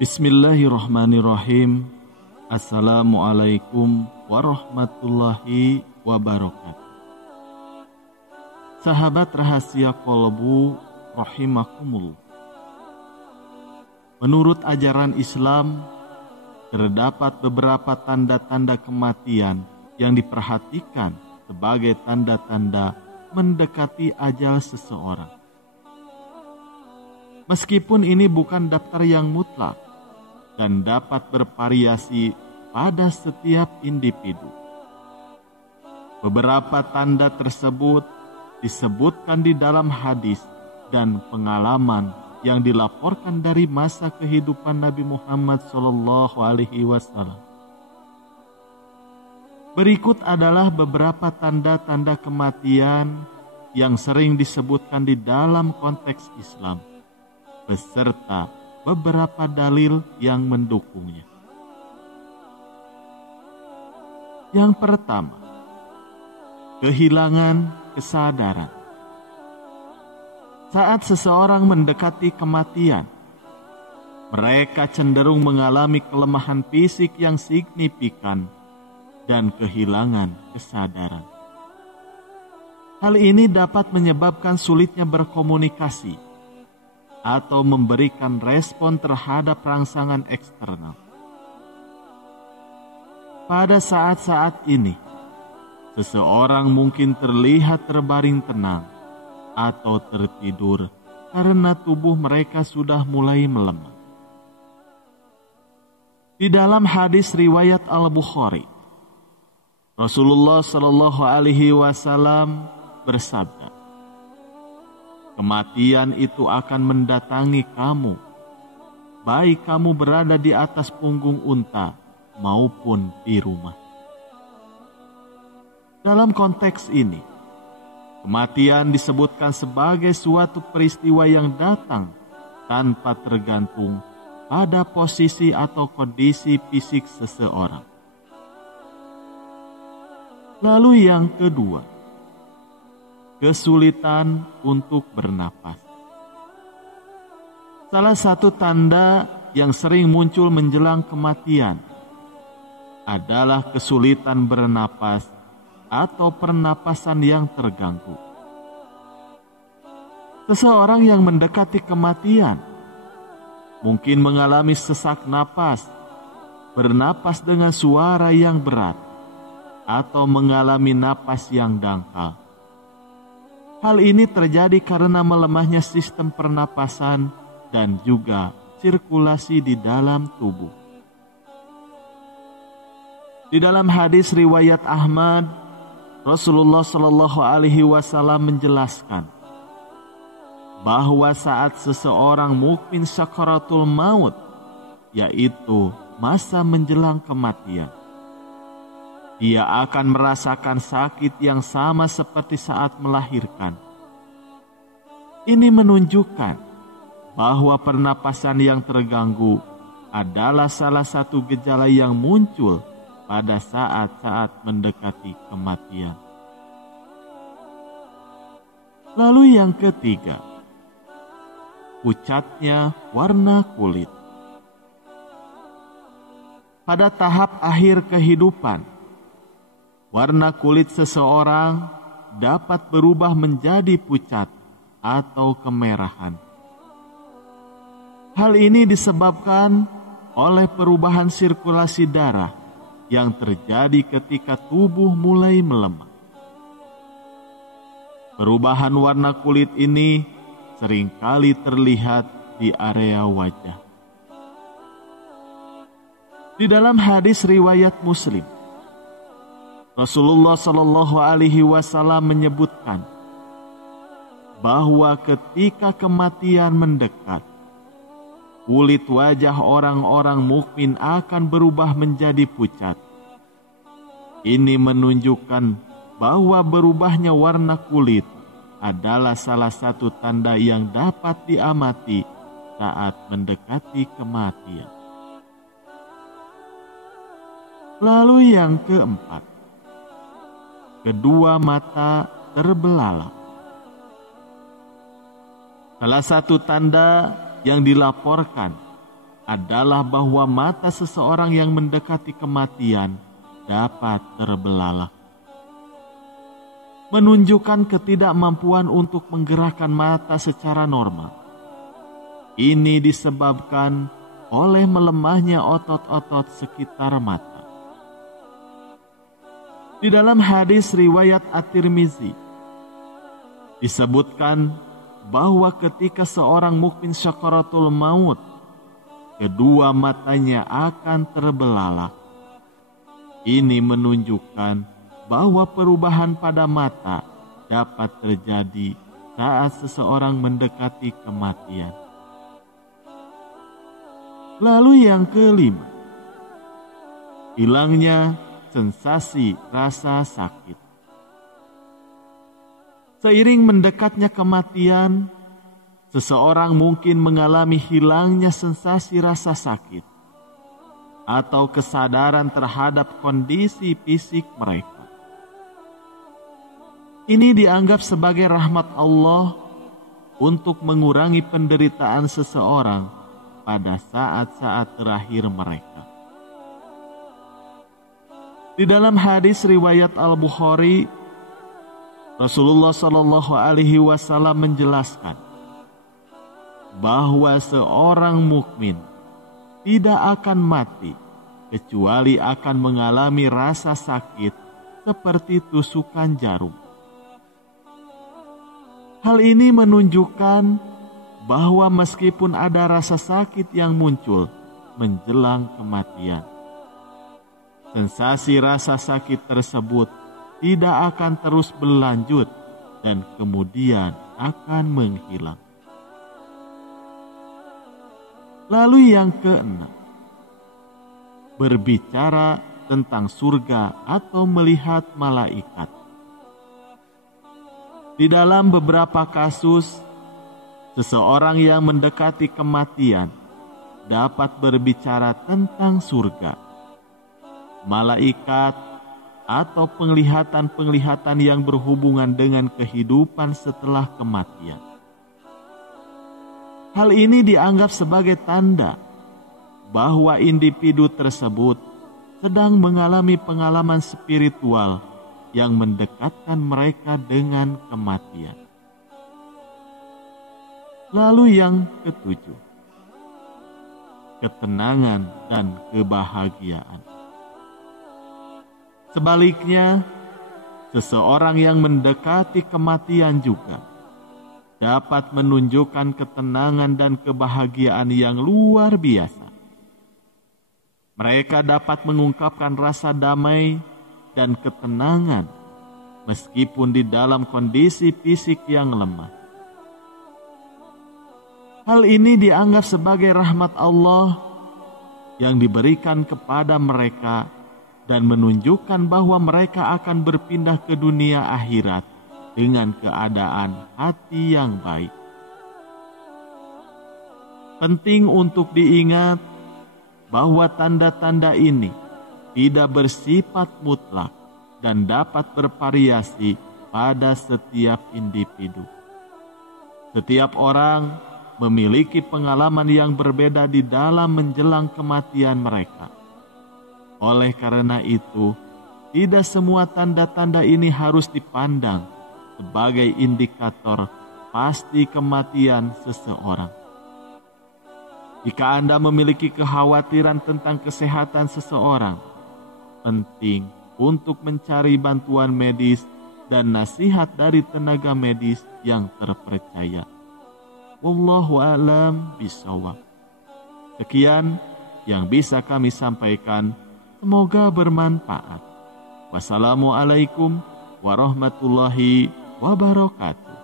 Bismillahirrahmanirrahim. Assalamualaikum warahmatullahi wabarakatuh. Sahabat rahasia kolbu rahimakumullah. Menurut ajaran Islam, terdapat beberapa tanda-tanda kematian yang diperhatikan sebagai tanda-tanda mendekati ajal seseorang. Meskipun ini bukan daftar yang mutlak dan dapat bervariasi pada setiap individu. Beberapa tanda tersebut disebutkan di dalam hadis dan pengalaman yang dilaporkan dari masa kehidupan Nabi Muhammad SAW. Berikut adalah beberapa tanda-tanda kematian yang sering disebutkan di dalam konteks Islam, beserta beberapa dalil yang mendukungnya. Yang pertama, kehilangan kesadaran. Saat seseorang mendekati kematian, mereka cenderung mengalami kelemahan fisik yang signifikan dan kehilangan kesadaran. Hal ini dapat menyebabkan sulitnya berkomunikasi atau memberikan respon terhadap rangsangan eksternal. Pada saat-saat ini, seseorang mungkin terlihat terbaring tenang atau tertidur karena tubuh mereka sudah mulai melemah. Di dalam hadis riwayat Al-Bukhari, Rasulullah SAW bersabda, "Kematian itu akan mendatangi kamu, baik kamu berada di atas punggung unta maupun di rumah." Dalam konteks ini, kematian disebutkan sebagai suatu peristiwa yang datang tanpa tergantung pada posisi atau kondisi fisik seseorang. Lalu yang kedua, kesulitan untuk bernapas. Salah satu tanda yang sering muncul menjelang kematian adalah kesulitan bernapas atau pernapasan yang terganggu. Seseorang yang mendekati kematian mungkin mengalami sesak napas, bernapas dengan suara yang berat, atau mengalami napas yang dangkal. Hal ini terjadi karena melemahnya sistem pernapasan dan juga sirkulasi di dalam tubuh. Di dalam hadis riwayat Ahmad, Rasulullah SAW menjelaskan bahwa saat seseorang mukmin sakaratul maut, yaitu masa menjelang kematian, dia akan merasakan sakit yang sama seperti saat melahirkan. Ini menunjukkan bahwa pernapasan yang terganggu adalah salah satu gejala yang muncul pada saat-saat mendekati kematian. Lalu yang ketiga, pucatnya warna kulit. Pada tahap akhir kehidupan, warna kulit seseorang dapat berubah menjadi pucat atau kemerahan. Hal ini disebabkan oleh perubahan sirkulasi darah yang terjadi ketika tubuh mulai melemah. Perubahan warna kulit ini seringkali terlihat di area wajah. Di dalam hadis riwayat Muslim, Rasulullah SAW menyebutkan bahwa ketika kematian mendekat, kulit wajah orang-orang mukmin akan berubah menjadi pucat. Ini menunjukkan bahwa berubahnya warna kulit adalah salah satu tanda yang dapat diamati saat mendekati kematian. Lalu yang keempat, kedua mata terbelalak. Salah satu tanda yang dilaporkan adalah bahwa mata seseorang yang mendekati kematian dapat terbelalak. Menunjukkan ketidakmampuan untuk menggerakkan mata secara normal. Ini disebabkan oleh melemahnya otot-otot sekitar mata. Di dalam hadis riwayat At-Tirmizi disebutkan bahwa ketika seorang mukmin syakaratul maut, kedua matanya akan terbelalak. Ini menunjukkan bahwa perubahan pada mata dapat terjadi saat seseorang mendekati kematian. Lalu yang kelima, hilangnya sensasi rasa sakit. Seiring mendekatnya kematian, seseorang mungkin mengalami hilangnya sensasi rasa sakit atau kesadaran terhadap kondisi fisik mereka. Ini dianggap sebagai rahmat Allah untuk mengurangi penderitaan seseorang pada saat-saat terakhir mereka. Di dalam hadis riwayat Al-Bukhari, Rasulullah Shallallahu Alaihi Wasallam menjelaskan bahwa seorang mukmin tidak akan mati kecuali akan mengalami rasa sakit seperti tusukan jarum. Hal ini menunjukkan bahwa meskipun ada rasa sakit yang muncul menjelang kematian, sensasi rasa sakit tersebut tidak akan terus berlanjut dan kemudian akan menghilang. Lalu yang keenam, berbicara tentang surga atau melihat malaikat. Di dalam beberapa kasus, seseorang yang mendekati kematian dapat berbicara tentang surga, malaikat, atau penglihatan-penglihatan yang berhubungan dengan kehidupan setelah kematian. Hal ini dianggap sebagai tanda bahwa individu tersebut sedang mengalami pengalaman spiritual yang mendekatkan mereka dengan kematian. Lalu yang ketujuh, ketenangan dan kebahagiaan. Sebaliknya, seseorang yang mendekati kematian juga dapat menunjukkan ketenangan dan kebahagiaan yang luar biasa. Mereka dapat mengungkapkan rasa damai dan ketenangan meskipun di dalam kondisi fisik yang lemah. Hal ini dianggap sebagai rahmat Allah yang diberikan kepada mereka dan menunjukkan bahwa mereka akan berpindah ke dunia akhirat dengan keadaan hati yang baik. Penting untuk diingat bahwa tanda-tanda ini tidak bersifat mutlak dan dapat bervariasi pada setiap individu. Setiap orang memiliki pengalaman yang berbeda di dalam menjelang kematian mereka. Oleh karena itu, tidak semua tanda-tanda ini harus dipandang sebagai indikator pasti kematian seseorang. Jika Anda memiliki kekhawatiran tentang kesehatan seseorang, penting untuk mencari bantuan medis dan nasihat dari tenaga medis yang terpercaya. Wallahu a'lam bishawab. Sekian yang bisa kami sampaikan, semoga bermanfaat. Wassalamualaikum warahmatullahi wabarakatuh.